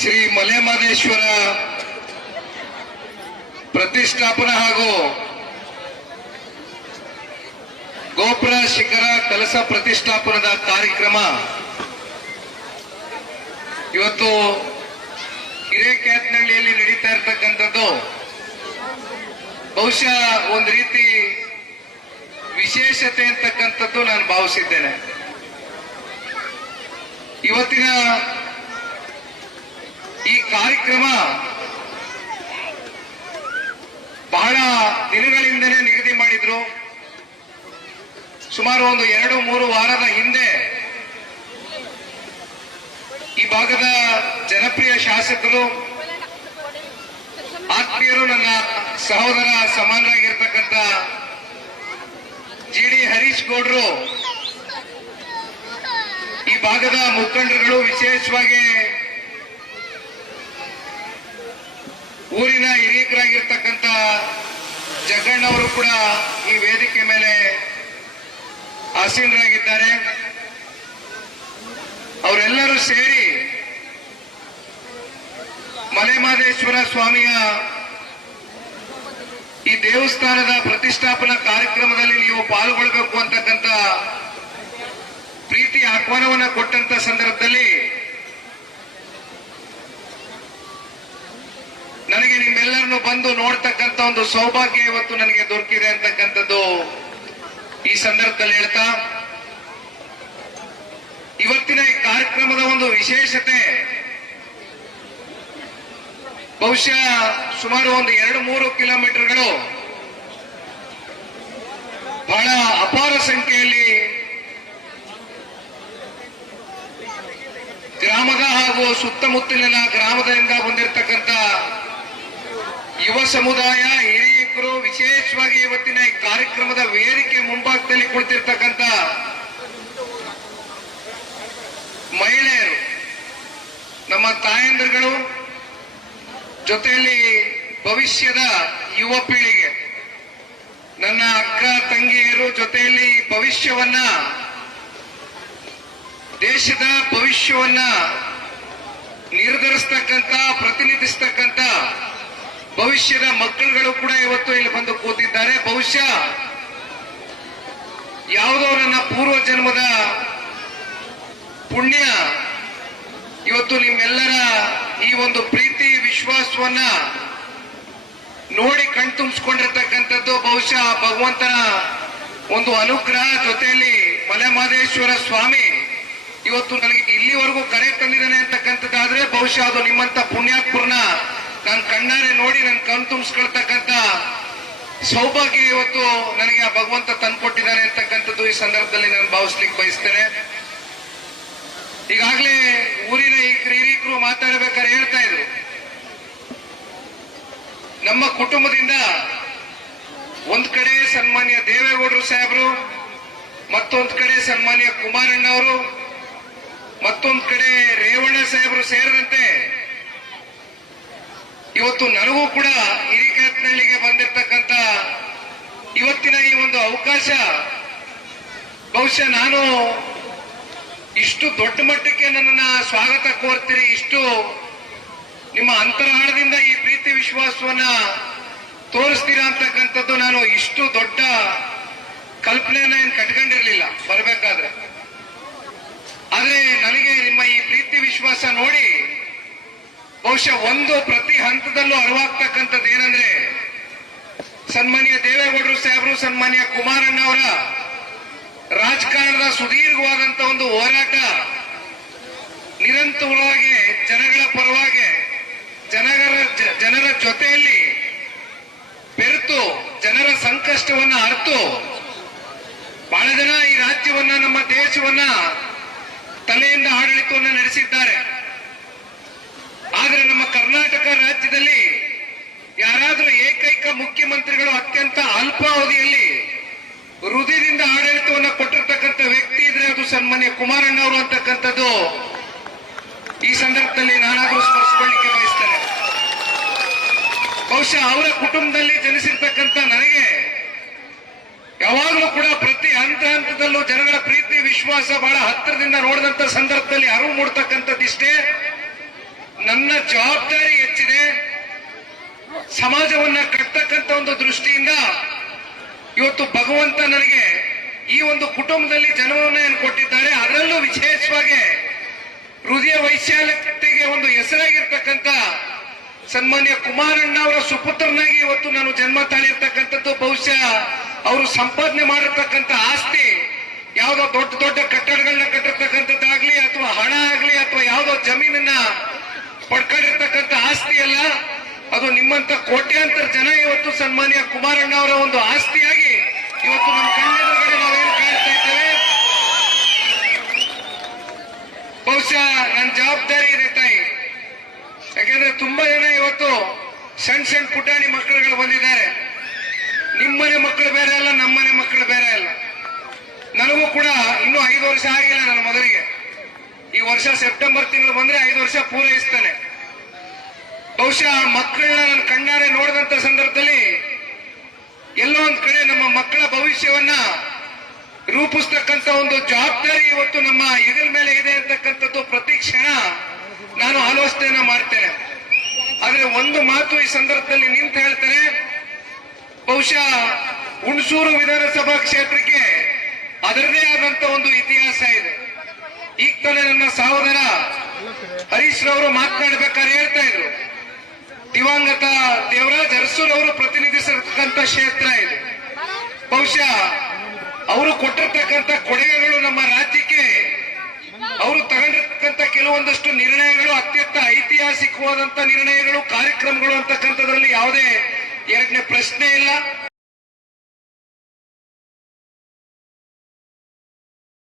ಶ್ರೀ ಮಲೆಮಹದೇಶ್ವರ ಪ್ರತಿಷ್ಠಾಪನಾ ಹಾಗೂ ಗೋಪುರ ಶಿಖರ ಕಲಶ ಪ್ರತಿಷ್ಠಾಪನದ ಕಾರ್ಯಕ್ರಮ ಇವತ್ತು ಹಿರೇಕ್ಯಾತನಹಳ್ಳಿಯಲ್ಲಿ ನಡೀತಾ ಇರತಕ್ಕಂಥದ್ದು ಬಹುಶಃ ಒಂದು ರೀತಿ ವಿಶೇಷತೆ ಅಂತಕ್ಕಂಥದ್ದು ನಾನು ಭಾವಿಸಿದ್ದೇನೆ. ಇವತ್ತಿನ ಈ ಕಾರ್ಯಕ್ರಮ ಬಹಳ ದಿನಗಳಿಂದಲೇ ನಿಗದಿ ಮಾಡಿದ್ರು. ಸುಮಾರು ಒಂದು 2-3 ವಾರದ ಹಿಂದೆ ಈ ಭಾಗದ ಜನಪ್ರಿಯ ಶಾಸಕರು, ಆತ್ಮೀಯರು, ನನ್ನ ಸಹೋದರ ಸಮಾನರಾಗಿರ್ತಕ್ಕಂಥ ಜಿ ಡಿ ಹರೀಶ್ ಗೌಡ್ರು, ಈ ಭಾಗದ ಮುಖಂಡರುಗಳು, ವಿಶೇಷವಾಗಿ ಊರಿನ ಹಿರಿಯರಾಗಿರ್ತಕ್ಕಂಥ ಜಗಣ್ಣವರು ಕೂಡ ಈ ವೇದಿಕೆ ಮೇಲೆ ಆಸೀನರಾಗಿದ್ದಾರೆ. ಅವರೆಲ್ಲರೂ ಸೇರಿ ಮಲೆಮಹದೇಶ್ವರ ಸ್ವಾಮಿಯ ಈ ದೇವಸ್ಥಾನದ ಪ್ರತಿಷ್ಠಾಪನಾ ಕಾರ್ಯಕ್ರಮದಲ್ಲಿ ನೀವು ಪಾಲ್ಗೊಳ್ಳಬೇಕು ಅಂತಕ್ಕಂಥ ಪ್ರೀತಿ ಆಹ್ವಾನವನ್ನು ಕೊಟ್ಟಂತ ಸಂದರ್ಭದಲ್ಲಿ ನನಗೆ ನಿಮ್ಮೆಲ್ಲರನ್ನು ಬಂದು ನೋಡ್ತಕ್ಕಂಥ ಒಂದು ಸೌಭಾಗ್ಯ ಇವತ್ತು ನನಗೆ ದೊರಕಿದೆ ಅಂತಕ್ಕಂಥದ್ದು ಈ ಸಂದರ್ಭದಲ್ಲಿ ಹೇಳ್ತಾ, ಇವತ್ತಿನ ಈ ಕಾರ್ಯಕ್ರಮದ ಒಂದು ವಿಶೇಷತೆ ಬಹುಶಃ ಸುಮಾರು ಒಂದು 2-3 ಕಿಲೋಮೀಟರ್ಗಳು ಬಹಳ ಅಪಾರ ಸಂಖ್ಯೆಯಲ್ಲಿ ಗ್ರಾಮದ ಹಾಗೂ ಸುತ್ತಮುತ್ತಲಿನ ಗ್ರಾಮದಿಂದ ಬಂದಿರತಕ್ಕಂಥ ಯುವ ಸಮುದಾಯ, ಹಿರಿಯರು, ವಿಶೇಷವಾಗಿ ಇವತ್ತಿನ ಈ ಕಾರ್ಯಕ್ರಮದ ವೇದಿಕೆ ಮುಂಭಾಗದಲ್ಲಿ ಕುಳಿತಿರ್ತಕ್ಕಂಥ ಮಹಿಳೆಯರು, ನಮ್ಮ ತಾಯಂದಿರುಗಳು, ಜೊತೆಯಲ್ಲಿ ಭವಿಷ್ಯದ ಯುವ ಪೀಳಿಗೆ, ನನ್ನ ಅಕ್ಕ ತಂಗಿಯರು, ಜೊತೆಯಲ್ಲಿ ಭವಿಷ್ಯವನ್ನ, ದೇಶದ ಭವಿಷ್ಯವನ್ನ ನಿರ್ಧರಿಸ್ತಕ್ಕಂಥ, ಪ್ರತಿನಿಧಿಸ್ತಕ್ಕಂಥ ಭವಿಷ್ಯದ ಮಕ್ಕಳುಗಳು ಕೂಡ ಇವತ್ತು ಇಲ್ಲಿ ಬಂದು ಕೂತಿದ್ದಾರೆ. ಬಹುಶಃ ಯಾವುದೋ ನನ್ನ ಪೂರ್ವ ಜನ್ಮದ ಪುಣ್ಯ ಇವತ್ತು ನಿಮ್ಮೆಲ್ಲರ ಈ ಒಂದು ಪ್ರೀತಿ ವಿಶ್ವಾಸವನ್ನ ನೋಡಿ ಕಣ್ತುಂಬಿಸ್ಕೊಂಡಿರ್ತಕ್ಕಂಥದ್ದು ಬಹುಶಃ ಭಗವಂತನ ಒಂದು ಅನುಗ್ರಹ. ಜೊತೆಯಲ್ಲಿ ಮಲೆಮಹದೇಶ್ವರ ಸ್ವಾಮಿ ಇವತ್ತು ನನಗೆ ಇಲ್ಲಿವರೆಗೂ ಕರೆ ತಂದಿದ್ದಾನೆ ಅಂತಕ್ಕಂಥದ್ದಾದ್ರೆ ಬಹುಶಃ ಅದು ನಿಮ್ಮಂತ ಪುಣ್ಯಾತ್ಮರನ್ನ ನಾನು ಕಣ್ಣಾರೆ ನೋಡಿ ನನ್ನ ಕಣ್ತುಂಬಿಸ್ಕೊಳ್ತಕ್ಕಂಥ ಸೌಭಾಗ್ಯ ಇವತ್ತು ನನಗೆ ಆ ಭಗವಂತ ತಂದ್ಕೊಟ್ಟಿದ್ದಾನೆ ಅಂತಕ್ಕಂಥದ್ದು ಈ ಸಂದರ್ಭದಲ್ಲಿ ನಾನು ಭಾವಿಸ್ಲಿಕ್ಕೆ ಬಯಸ್ತೇನೆ. ಈಗಾಗಲೇ ಊರಿನ ಹಿರಿಯರು ಮಾತಾಡಬೇಕಾದ್ರೆ ಹೇಳ್ತಾ ಇದ್ರು, ನಮ್ಮ ಕುಟುಂಬದಿಂದ ಒಂದ್ ಕಡೆ ಸನ್ಮಾನ್ಯ ದೇವೇಗೌಡರು ಸಾಹೇಬರು, ಮತ್ತೊಂದ್ ಕಡೆ ಸನ್ಮಾನ್ಯ ಕುಮಾರಣ್ಣವರು, ಮತ್ತೊಂದ್ ಕಡೆ ರೇವಣ್ಣ ಸಾಹೇಬರು ಸೇರಿದಂತೆ ಇವತ್ತು ನನಗೂ ಕೂಡ ಹಿರೇಕ್ಯಾತನಹಳ್ಳಿಗೆ ಬಂದಿರತಕ್ಕಂಥ ಇವತ್ತಿನ ಈ ಒಂದು ಅವಕಾಶ ಬಹುಶಃ ನಾನು ಇಷ್ಟು ದೊಡ್ಡ ಮಟ್ಟಕ್ಕೆ ನನ್ನನ್ನ ಸ್ವಾಗತ ಕೋರ್ತೀರಿ, ಇಷ್ಟು ನಿಮ್ಮ ಅಂತರಾಳದಿಂದ ಈ ಪ್ರೀತಿ ವಿಶ್ವಾಸವನ್ನ ತೋರಿಸ್ತೀರಾ ಅಂತಕ್ಕಂಥದ್ದು ನಾನು ಇಷ್ಟು ದೊಡ್ಡ ಕಲ್ಪನೆಯನ್ನ ಏನು ಕಟ್ಕೊಂಡಿರ್ಲಿಲ್ಲ ಬರಬೇಕಾದ್ರೆ. ಆದ್ರೆ ನನಗೆ ನಿಮ್ಮ ಈ ಪ್ರೀತಿ ವಿಶ್ವಾಸ ನೋಡಿ ಬಹುಶಃ ಒಂದು ಪ್ರತಿ ಹಂತದಲ್ಲೂ ಅರಿವಾಗ್ತಕ್ಕಂಥದ್ದು ಏನಂದ್ರೆ, ಸನ್ಮಾನ್ಯ ದೇವೇಗೌಡರು ಸಾಹೇಬರು, ಸನ್ಮಾನ್ಯ ಕುಮಾರಣ್ಣ ಅವರ ರಾಜಕಾರಣದ ಸುದೀರ್ಘವಾದಂತ ಒಂದು ಹೋರಾಟ ನಿರಂತರವಾಗಿ ಜನಗಳ ಪರವಾಗಿ, ಜನರ ಜೊತೆಯಲ್ಲಿ ಬೆರೆತು, ಜನರ ಸಂಕಷ್ಟವನ್ನ ಅರ್ತು ಬಹಳ ಜನ ಈ ರಾಜ್ಯವನ್ನ, ನಮ್ಮ ದೇಶವನ್ನ ತಲೆಯಿಂದ ಆಡಳಿತವನ್ನು ನಡೆಸಿದ್ದಾರೆ. ಆದರೆ ನಮ್ಮ ಕರ್ನಾಟಕ ರಾಜ್ಯದಲ್ಲಿ ಯಾರಾದರೂ ಏಕೈಕ ಮುಖ್ಯಮಂತ್ರಿಗಳು ಅತ್ಯಂತ ಅಲ್ಪಾವಧಿಯಲ್ಲಿ ಹೃದಯದಿಂದ ಆಡಳಿತವನ್ನು ಕೊಟ್ಟಿರ್ತಕ್ಕಂಥ ವ್ಯಕ್ತಿ ಇದ್ರೆ ಅದು ಸನ್ಮಾನ್ಯ ಕುಮಾರಣ್ಣ ಅವರು ಅಂತಕ್ಕಂಥದ್ದು ಈ ಸಂದರ್ಭದಲ್ಲಿ ನಾನಾದರೂ ಸ್ಮರಿಸಿಕೊಳ್ಳಿಕ್ಕೆ ಬಯಸ್ತೇನೆ. ಬಹುಶಃ ಅವರ ಕುಟುಂಬದಲ್ಲಿ ಜನಿಸಿರ್ತಕ್ಕಂಥ ನನಗೆ ಯಾವಾಗಲೂ ಕೂಡ ಪ್ರತಿ ಹಂತ ಹಂತದಲ್ಲೂ ಜನಗಳ ಪ್ರೀತಿ ವಿಶ್ವಾಸ ಬಹಳ ಹತ್ತಿರದಿಂದ ನೋಡಿದಂತ ಸಂದರ್ಭದಲ್ಲಿ ಅರಿವು ಮೂಡ್ತಕ್ಕಂಥದ್ದಿಷ್ಟೇ, ನನ್ನ ಜವಾಬ್ದಾರಿ ಹೆಚ್ಚಿದೆ. ಸಮಾಜವನ್ನ ಕಟ್ಟತಕ್ಕಂತ ಒಂದು ದೃಷ್ಟಿಯಿಂದ ಇವತ್ತು ಭಗವಂತ ನನಗೆ ಈ ಒಂದು ಕುಟುಂಬದಲ್ಲಿ ಜನ್ಮವನ್ನು ಕೊಟ್ಟಿದ್ದಾರೆ. ಅದರಲ್ಲೂ ವಿಶೇಷವಾಗಿ ಹೃದಯ ವೈಶಾಲ್ಯತೆಗೆ ಒಂದು ಹೆಸರಾಗಿರ್ತಕ್ಕಂಥ ಸನ್ಮಾನ್ಯ ಕುಮಾರಣ್ಣ ಅವರ ಸುಪುತ್ರನಾಗಿ ಇವತ್ತು ನಾನು ಜನ್ಮ ತಾಳಿರ್ತಕ್ಕಂಥದ್ದು. ಬಹುಶಃ ಅವರು ಸಂಪಾದನೆ ಮಾಡಿರ್ತಕ್ಕಂಥ ಆಸ್ತಿ ಯಾವುದೋ ದೊಡ್ಡ ದೊಡ್ಡ ಕಟ್ಟಡಗಳನ್ನ ಕಟ್ಟಿರ್ತಕ್ಕಂಥದ್ದಾಗ್ಲಿ ಅಥವಾ ಹಣ ಆಗ್ಲಿ ಅಥವಾ ಯಾವುದೋ ಜಮೀನನ್ನ ಪಡ್ಕೊಂಡಿರ್ತಕ್ಕಂಥ ಆಸ್ತಿ ಅಲ್ಲ. ಅದು ನಿಮ್ಮಂತ ಕೋಟ್ಯಾಂತರ ಜನ ಇವತ್ತು ಸನ್ಮಾನ್ಯ ಕುಮಾರಣ್ಣ ಅವರ ಒಂದು ಆಸ್ತಿಯಾಗಿ ಇವತ್ತು ನಮ್ಮ ಕಣ್ಣೆದುರುಗಡೆ ನಾವೇನು ಕಾಣ್ತಾ ಇದ್ದೇವೆ. ಬಹುಶಃ ನನ್ನ ಜವಾಬ್ದಾರಿ ಇದೆ ತಾಯಿ. ಯಾಕೆಂದ್ರೆ ತುಂಬಾ ಜನ ಇವತ್ತು ಸಣ್ಣ ಸಣ್ಣ ಪುಟಾಣಿ ಮಕ್ಕಳುಗಳು ಬಂದಿದ್ದಾರೆ. ನಿಮ್ಮನೆ ಮಕ್ಕಳು ಬೇರೆ ಅಲ್ಲ, ನಮ್ಮನೆ ಮಕ್ಕಳು ಬೇರೆ ಅಲ್ಲ. ನನಗೂ ಕೂಡ ಇನ್ನೂ 5 ವರ್ಷ ಆಗಿಲ್ಲ ನನ್ನ ಮಗನಿಗೆ. ಈ ವರ್ಷ ಸೆಪ್ಟೆಂಬರ್ ತಿಂಗಳು ಬಂದ್ರೆ 5 ವರ್ಷ ಪೂರೈಸ್ತಾನೆ. ಬಹುಶಃ ಮಕ್ಕಳನ್ನ ನನ್ನ ಕಣ್ಣಾರೆ ನೋಡಿದಂತ ಸಂದರ್ಭದಲ್ಲಿ ಎಲ್ಲೋ ಒಂದ್ ಕಡೆ ನಮ್ಮ ಮಕ್ಕಳ ಭವಿಷ್ಯವನ್ನ ರೂಪಿಸ್ತಕ್ಕಂಥ ಒಂದು ಜವಾಬ್ದಾರಿ ಇವತ್ತು ನಮ್ಮ ಹೆಗಲ ಮೇಲೆ ಇದೆ ಅಂತಕ್ಕಂಥದ್ದು ಪ್ರತಿ ಕ್ಷಣ ನಾನು ಆಲೋಚನೆಯನ್ನ ಮಾಡ್ತೇನೆ. ಆದ್ರೆ ಒಂದು ಮಾತು ಈ ಸಂದರ್ಭದಲ್ಲಿ ನಿಂತು ಹೇಳ್ತೇನೆ. ಬಹುಶಃ ಹುಣಸೂರು ವಿಧಾನಸಭಾ ಕ್ಷೇತ್ರಕ್ಕೆ ಅದರದೇ ಆದಂತ ಒಂದು ಇತಿಹಾಸ ಇದೆ. ಈಗ ತಾನೇ ನನ್ನ ಸಹೋದರ ಹರೀಶ್ ರವರು ಮಾತನಾಡಬೇಕಾದ್ರೆ ಹೇಳ್ತಾ ಇದ್ರು, ದಿವಂಗತ ದೇವರಾಜ್ ಅರಸೂರ್ ಅವರು ಪ್ರತಿನಿಧಿಸಿರ್ತಕ್ಕಂಥ ಕ್ಷೇತ್ರ ಇದೆ. ಬಹುಶಃ ಅವರು ಕೊಟ್ಟಿರ್ತಕ್ಕಂಥ ಕೊಡುಗೆಗಳು ನಮ್ಮ ರಾಜ್ಯಕ್ಕೆ, ಅವರು ತಗೊಂಡಿರ್ತಕ್ಕಂಥ ಕೆಲವೊಂದಷ್ಟು ನಿರ್ಣಯಗಳು ಅತ್ಯಂತ ಐತಿಹಾಸಿಕವಾದಂತ ನಿರ್ಣಯಗಳು, ಕಾರ್ಯಕ್ರಮಗಳು ಅಂತಕ್ಕಂಥದ್ರಲ್ಲಿ ಯಾವುದೇ ಎರಡನೇ ಪ್ರಶ್ನೆ ಇಲ್ಲ.